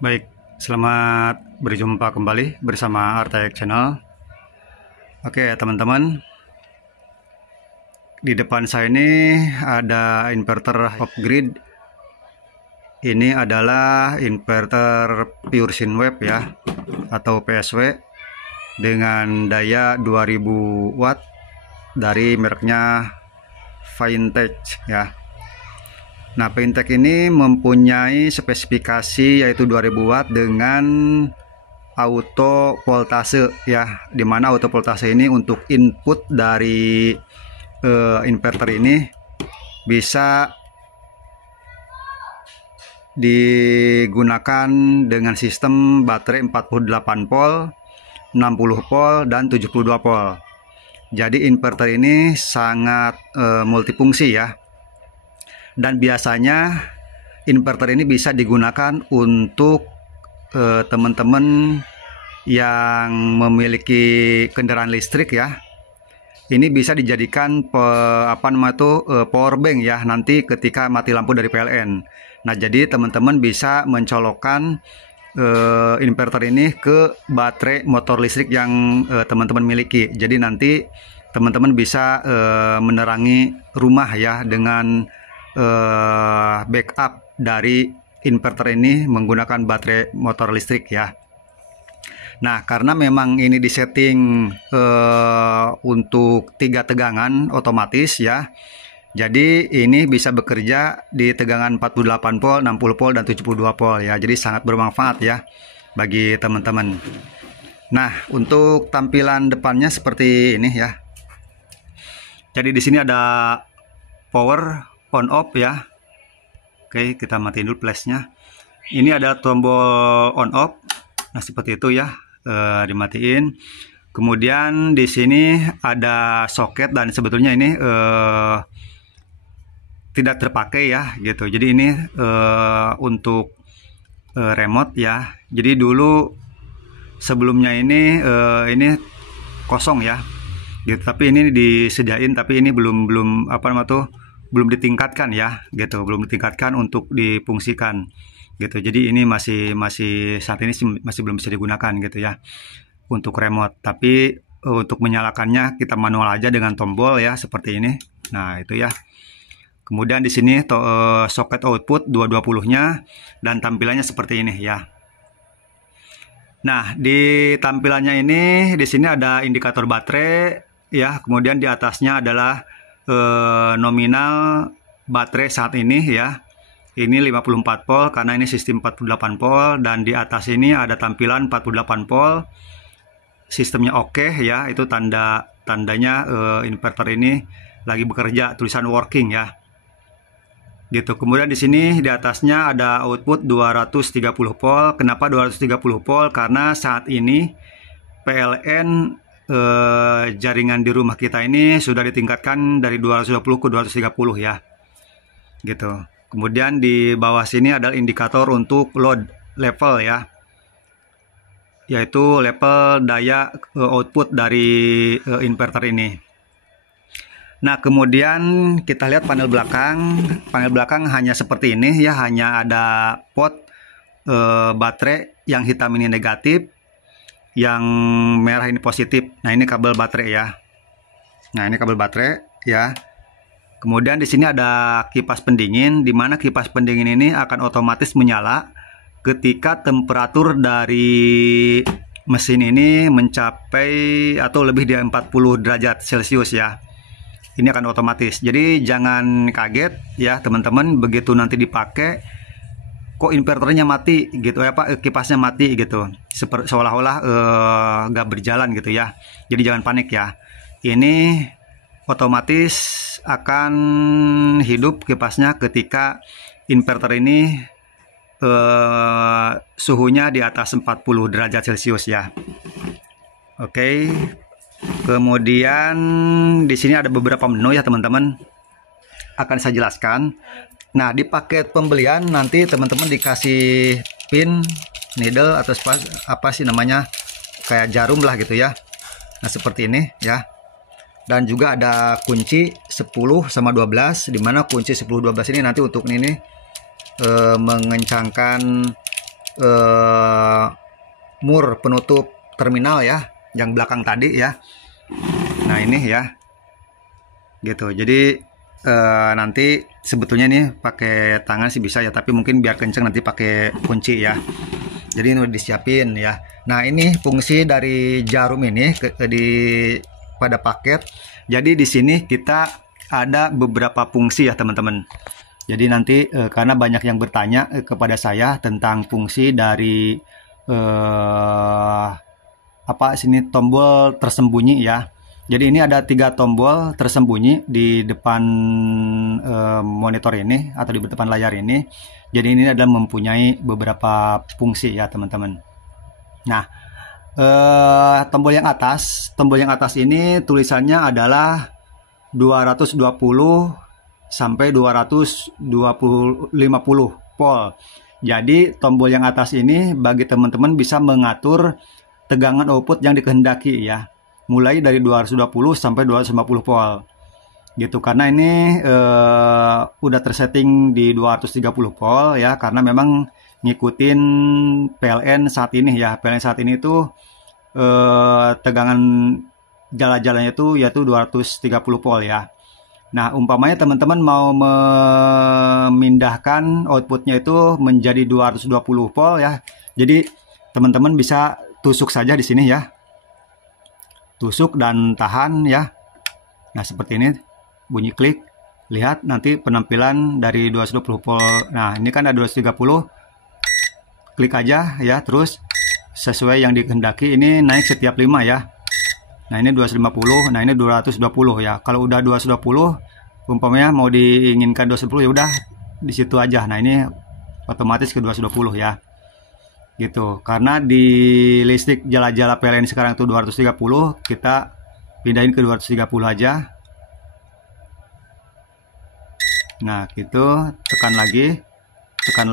Baik, selamat berjumpa kembali bersama Artek Channel. Oke, teman-teman, di depan saya ini ada inverter off grid. Ini adalah inverter pure sine wave ya, atau PSW dengan daya 2000 watt dari mereknya Fintech ya. Nah, Fintech ini mempunyai spesifikasi yaitu 2000 watt dengan auto voltase ya, dimana auto voltase ini untuk input dari inverter ini bisa digunakan dengan sistem baterai 48 volt, 60 volt, dan 72 volt. Jadi inverter ini sangat multifungsi ya. Dan biasanya inverter ini bisa digunakan untuk teman-teman yang memiliki kendaraan listrik ya. Ini bisa dijadikan power bank ya, nanti ketika mati lampu dari PLN. Nah, jadi teman-teman bisa mencolokkan inverter ini ke baterai motor listrik yang teman-teman miliki. Jadi nanti teman-teman bisa menerangi rumah ya dengan backup dari inverter ini menggunakan baterai motor listrik ya. Nah, karena memang ini disetting untuk 3 tegangan otomatis ya. Jadi ini bisa bekerja di tegangan 48 volt, 60 volt, dan 72 volt ya. Jadi sangat bermanfaat ya bagi teman-teman. Nah, untuk tampilan depannya seperti ini ya. Jadi di sini ada power on off ya. Oke, kita matiin dulu flashnya. Ini ada tombol on off. Nah, seperti itu ya. Dimatiin. Kemudian di sini ada soket, dan sebetulnya ini tidak terpakai ya gitu. Jadi ini untuk remote ya. Jadi dulu sebelumnya ini kosong ya gitu, tapi ini disediain, tapi ini belum belum ditingkatkan ya gitu, belum ditingkatkan untuk difungsikan gitu. Jadi ini masih saat ini masih belum bisa digunakan gitu ya untuk remote. Tapi untuk menyalakannya kita manual aja dengan tombol ya seperti ini. Nah, itu ya. Kemudian di sini soket output 220-nya, dan tampilannya seperti ini ya. Nah, di tampilannya ini di sini ada indikator baterai ya. Kemudian di atasnya adalah nominal baterai saat ini ya. Ini 54 volt karena ini sistem 48 volt, dan di atas ini ada tampilan 48 volt. Sistemnya oke ya, itu tandanya inverter ini lagi bekerja, tulisan working ya. Gitu. Kemudian di sini di atasnya ada output 230 volt. Kenapa 230 volt? Karena saat ini PLN jaringan di rumah kita ini sudah ditingkatkan dari 220 ke 230 ya. Gitu. Kemudian di bawah sini adalah indikator untuk load level ya, yaitu level daya output dari inverter ini. Nah, kemudian kita lihat panel belakang. Panel belakang hanya seperti ini ya, hanya ada pot baterai, yang hitam ini negatif, yang merah ini positif. Nah, ini kabel baterai ya. Nah, ini kabel baterai ya. Kemudian di sini ada kipas pendingin, di mana kipas pendingin ini akan otomatis menyala ketika temperatur dari mesin ini mencapai atau lebih dari 40 derajat Celcius ya. Ini akan otomatis. Jadi jangan kaget ya teman-teman, begitu nanti dipakai kok inverternya mati gitu ya Pak, kipasnya mati gitu. Seolah-olah nggak berjalan gitu ya. Jadi jangan panik ya. Ini otomatis akan hidup kipasnya ketika inverter ini suhunya di atas 40 derajat Celcius ya. Oke. Kemudian di sini ada beberapa menu ya teman-teman, akan saya jelaskan. Nah, di paket pembelian nanti teman-teman dikasih pin, needle, atau apa sih namanya, kayak jarum lah gitu ya. Nah, seperti ini ya. Dan juga ada kunci 10 sama 12, dimana kunci 10 12 ini nanti untuk ini mengencangkan mur penutup terminal ya, yang belakang tadi ya. Nah ini ya, gitu. Jadi nanti sebetulnya nih pakai tangan sih bisa ya, tapi mungkin biar kenceng nanti pakai kunci ya. Jadi ini udah disiapin ya. Nah ini fungsi dari jarum ini pada paket. Jadi di sini kita ada beberapa fungsi ya teman-teman. Jadi nanti karena banyak yang bertanya kepada saya tentang fungsi dari sini tombol tersembunyi ya. Jadi ini ada 3 tombol tersembunyi di depan monitor ini atau di depan layar ini. Jadi ini adalah mempunyai beberapa fungsi ya teman-teman. Nah, tombol yang atas ini tulisannya adalah 220 sampai 250 volt. Jadi tombol yang atas ini bagi teman-teman bisa mengatur tegangan output yang dikehendaki ya. Mulai dari 220 sampai 250 volt. Gitu, karena ini udah tersetting di 230 volt ya, karena memang ngikutin PLN saat ini ya. PLN saat ini tuh tegangan jala-jalanya itu yaitu 230 volt ya. Nah, umpamanya teman-teman mau memindahkan outputnya itu menjadi 220 volt ya. Jadi teman-teman bisa tusuk saja di sini ya. Tusuk dan tahan ya. Nah, seperti ini bunyi klik. Lihat nanti penampilan dari 220 volt. Nah, ini kan ada 230. Klik aja ya, terus sesuai yang dikehendaki ini naik setiap 5 ya. Nah, ini 250, nah ini 220 ya. Kalau udah 220, umpamanya mau diinginkan 210 ya udah di situ aja. Nah, ini otomatis ke 220 ya. Gitu. Karena di listrik jala-jala PLN sekarang itu 230, kita pindahin ke 230 aja. Nah, gitu, tekan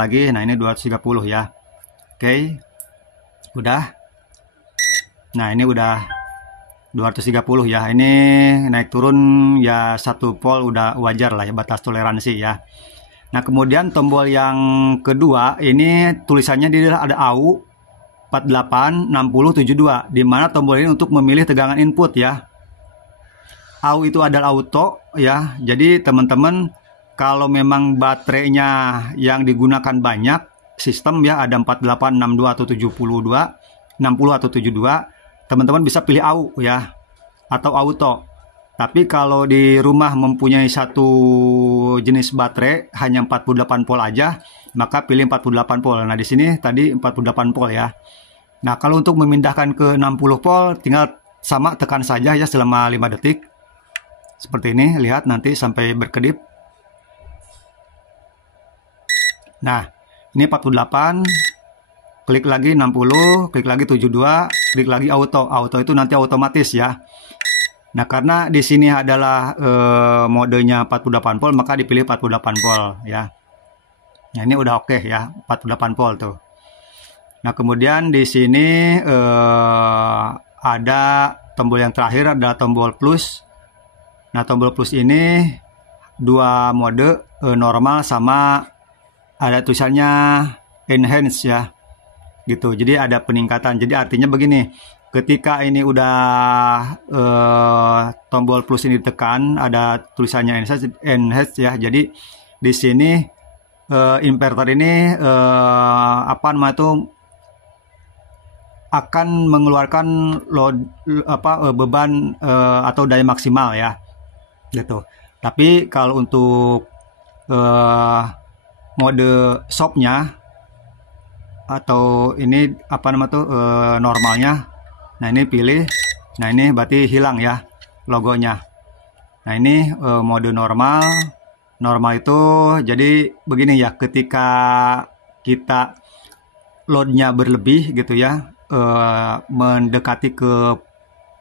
lagi. Nah, ini 230 ya. Oke. Udah. Nah, ini udah 230 ya. Ini naik turun ya 1 volt udah wajar lah ya, batas toleransi ya. Nah, kemudian tombol yang kedua ini tulisannya di ada AU 486072, di mana tombol ini untuk memilih tegangan input ya. AU itu adalah auto ya. Jadi teman-teman kalau memang baterainya yang digunakan banyak sistem ya, ada 4862 atau 72, 60 atau 72, teman-teman bisa pilih AU ya atau auto. Tapi kalau di rumah mempunyai satu jenis baterai hanya 48 volt aja, maka pilih 48 volt. Nah, di sini tadi 48 volt ya. Nah, kalau untuk memindahkan ke 60 volt tinggal sama tekan saja ya selama 5 detik. Seperti ini, lihat nanti sampai berkedip. Nah, ini 48, klik lagi 60, klik lagi 72, klik lagi auto. Auto itu nanti otomatis ya. Nah, karena di sini adalah modenya 48 volt, maka dipilih 48 volt ya. Nah, ini udah oke ya, 48 volt tuh. Nah, kemudian di sini ada tombol yang terakhir adalah tombol plus. Nah, tombol plus ini 2 mode, normal sama ada tulisannya enhance ya. Gitu. Jadi ada peningkatan. Jadi artinya begini, ketika ini udah tombol plus ini ditekan, ada tulisannya enhance ya. Jadi di sini inverter ini akan mengeluarkan beban atau daya maksimal ya. Gitu. Tapi kalau untuk mode shopnya atau ini normalnya, nah ini pilih, nah ini berarti hilang ya logonya. Nah, ini mode normal itu jadi begini ya, ketika kita loadnya berlebih gitu ya, mendekati ke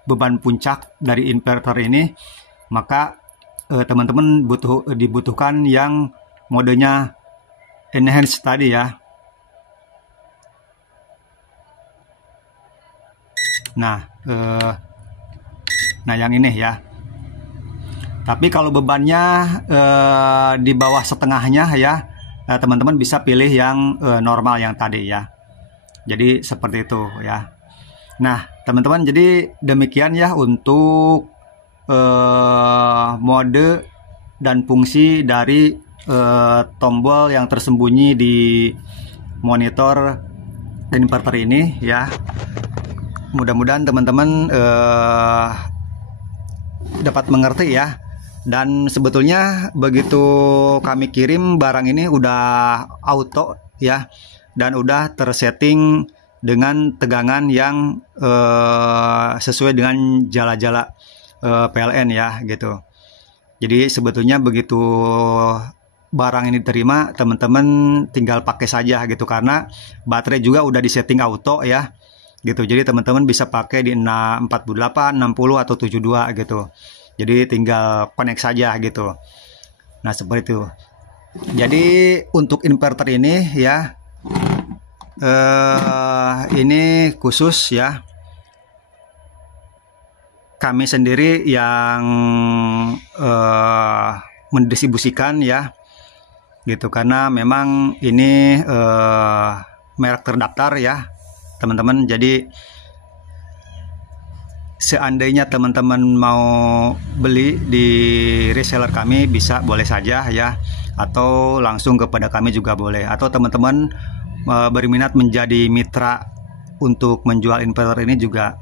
beban puncak dari inverter ini, maka teman-teman dibutuhkan yang modenya enhance tadi ya. Nah, yang ini ya. Tapi kalau bebannya di bawah setengahnya ya, teman-teman bisa pilih yang normal yang tadi ya. Jadi seperti itu ya. Nah, teman-teman, jadi demikian ya untuk mode dan fungsi dari tombol yang tersembunyi di monitor inverter ini ya. Mudah-mudahan teman-teman dapat mengerti ya. Dan sebetulnya begitu kami kirim barang ini udah auto ya, dan udah tersetting dengan tegangan yang sesuai dengan jala-jala PLN ya gitu. Jadi sebetulnya begitu barang ini diterima, teman-teman tinggal pakai saja gitu, karena baterai juga udah disetting auto ya gitu. Jadi teman-teman bisa pakai di 48, 60 atau 72 gitu. Jadi tinggal connect saja gitu. Nah, seperti itu. Jadi untuk inverter ini ya, ini khusus ya, kami sendiri yang mendistribusikan ya gitu, karena memang ini merek terdaftar ya teman-teman. Jadi seandainya teman-teman mau beli di reseller kami, bisa, boleh saja ya, atau langsung kepada kami juga boleh, atau teman-teman berminat menjadi mitra untuk menjual inverter ini juga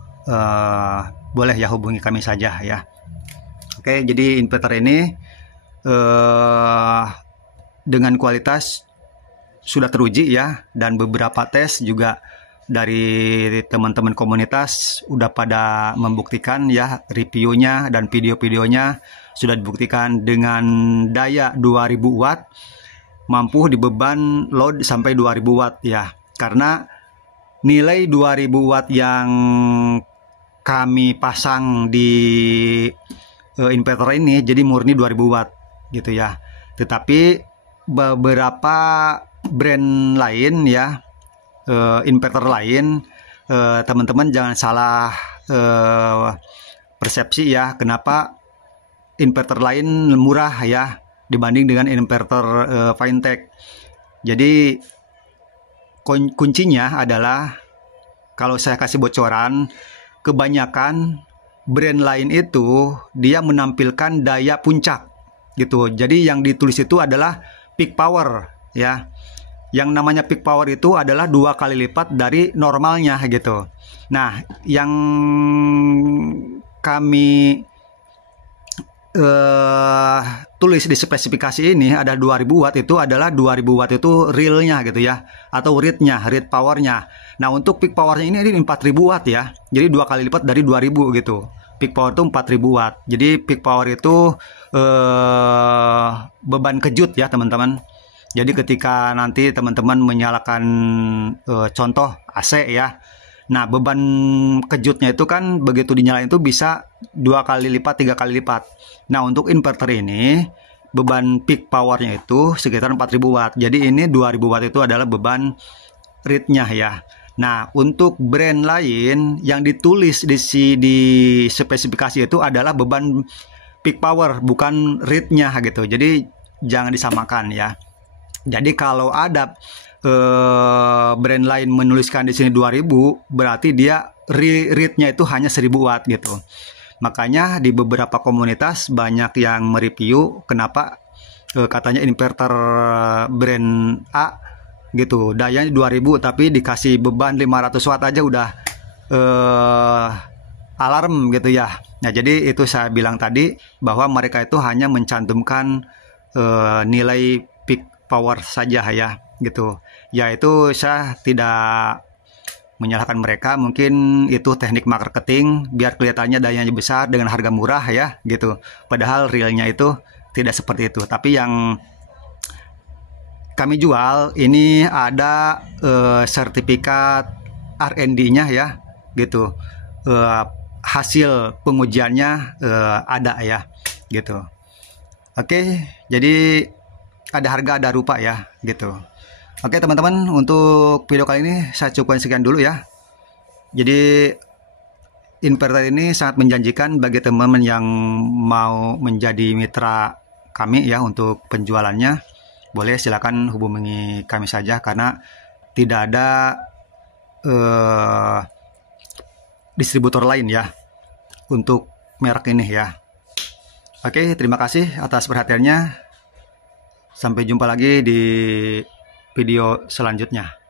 boleh ya, hubungi kami saja ya. Oke, jadi inverter ini dengan kualitas sudah teruji ya, dan beberapa tes juga dari teman-teman komunitas udah pada membuktikan ya, reviewnya dan video-videonya sudah dibuktikan dengan daya 2000 watt, mampu dibeban load sampai 2000 watt ya. Karena nilai 2000 watt yang kami pasang di inverter ini jadi murni 2000 watt gitu ya. Tetapi beberapa brand lain ya, inverter lain, teman-teman jangan salah persepsi ya, kenapa inverter lain murah ya dibanding dengan inverter Finetech. Jadi kuncinya adalah, kalau saya kasih bocoran, kebanyakan brand lain itu dia menampilkan daya puncak gitu. Jadi yang ditulis itu adalah peak power ya. Yang namanya peak power itu adalah 2 kali lipat dari normalnya gitu. Nah, yang kami tulis di spesifikasi ini ada 2000 watt, itu adalah 2000 watt itu realnya gitu ya, atau read powernya. Nah, untuk peak powernya ini 4000 watt ya, jadi 2 kali lipat dari 2000 gitu. Peak power itu 4000 watt. Jadi peak power itu beban kejut ya teman-teman. Jadi ketika nanti teman-teman menyalakan contoh AC ya, nah beban kejutnya itu kan begitu dinyalain itu bisa 2 kali lipat, 3 kali lipat. Nah, untuk inverter ini beban peak powernya itu sekitar 4000 watt. Jadi ini 2000 watt itu adalah beban read-nya ya. Nah, untuk brand lain yang ditulis di spesifikasi itu adalah beban peak power, bukan read-nya gitu. Jadi jangan disamakan ya. Jadi kalau ada brand lain menuliskan di sini 2000, berarti dia read-nya itu hanya 1000 watt gitu. Makanya di beberapa komunitas banyak yang mereview kenapa katanya inverter brand A gitu, dayanya 2000 tapi dikasih beban 500 watt aja udah alarm gitu ya. Nah, jadi itu saya bilang tadi bahwa mereka itu hanya mencantumkan nilai peak power saja ya gitu. Ya, itu saya tidak menyalahkan mereka, mungkin itu teknik marketing biar kelihatannya dayanya besar dengan harga murah ya gitu. Padahal realnya itu tidak seperti itu. Tapi yang kami jual ini ada sertifikat R&D-nya ya gitu. Hasil pengujiannya ada ya gitu. Oke, jadi ada harga ada rupa ya gitu. Oke teman-teman, untuk video kali ini saya cukupkan sekian dulu ya. Jadi inverter ini sangat menjanjikan bagi teman-teman yang mau menjadi mitra kami ya untuk penjualannya. Boleh silakan hubungi kami saja, karena tidak ada distributor lain ya untuk merek ini ya. Oke, terima kasih atas perhatiannya. Sampai jumpa lagi di video selanjutnya.